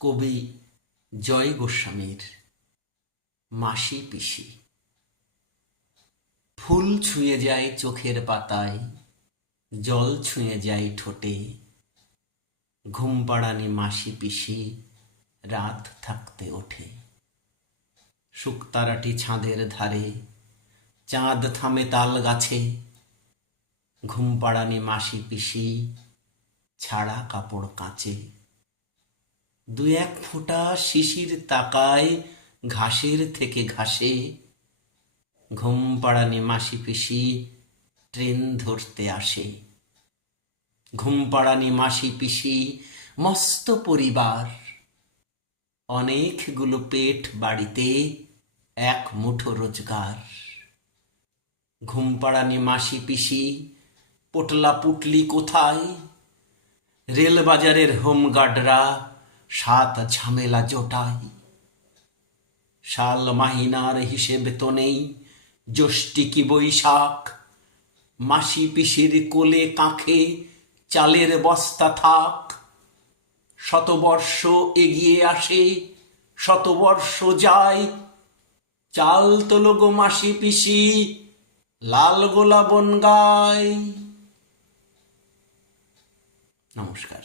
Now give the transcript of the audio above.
কবি জয় গোস্বামীর মাসি পিসি। ফুল ছুঁয়ে যায় চোখের পাতায়, জল ছুঁয়ে যায় ঠোঁটে। ঘুম পাড়ানি মাসি পিসি, রাত থাকতে ওঠে। শুকতারাটি ছাঁদের ধারে, চাঁদ থামে তাল গাছে। ঘুম পাড়ানি মাসি পিসি, ছাড়া কাপড় কাচে। দু এক ফোঁটা শিশির তাকায় ঘাসের থেকে ঘাসে। ঘুম পাড়ানি মাসি পিসি ট্রেন ধরতে আসে। ঘুম পাড়ানি মাসি পিসি মস্ত পরিবার। অনেকগুলো পেট বাড়িতে এক মুঠো রোজগার। ঘুম পাড়ানি মাসি পিসি পোটলা পুটলি কোথায়? রেল রেলবাজারের হোমগার্ডরা সাত ঝামেলা জোটায় শাল মাহিনার হিসেব তো নেই জ্যৈষ্ঠী কি বৈশাখ? মাসি পিসির কোলে কাঁখে, চালের বস্তা থাক। শতবর্ষ এগিয়ে আসে, শতবর্ষ যায়। চাল তোলো মাসি পিসি, লাল গোলা বন গায়। নমস্কার।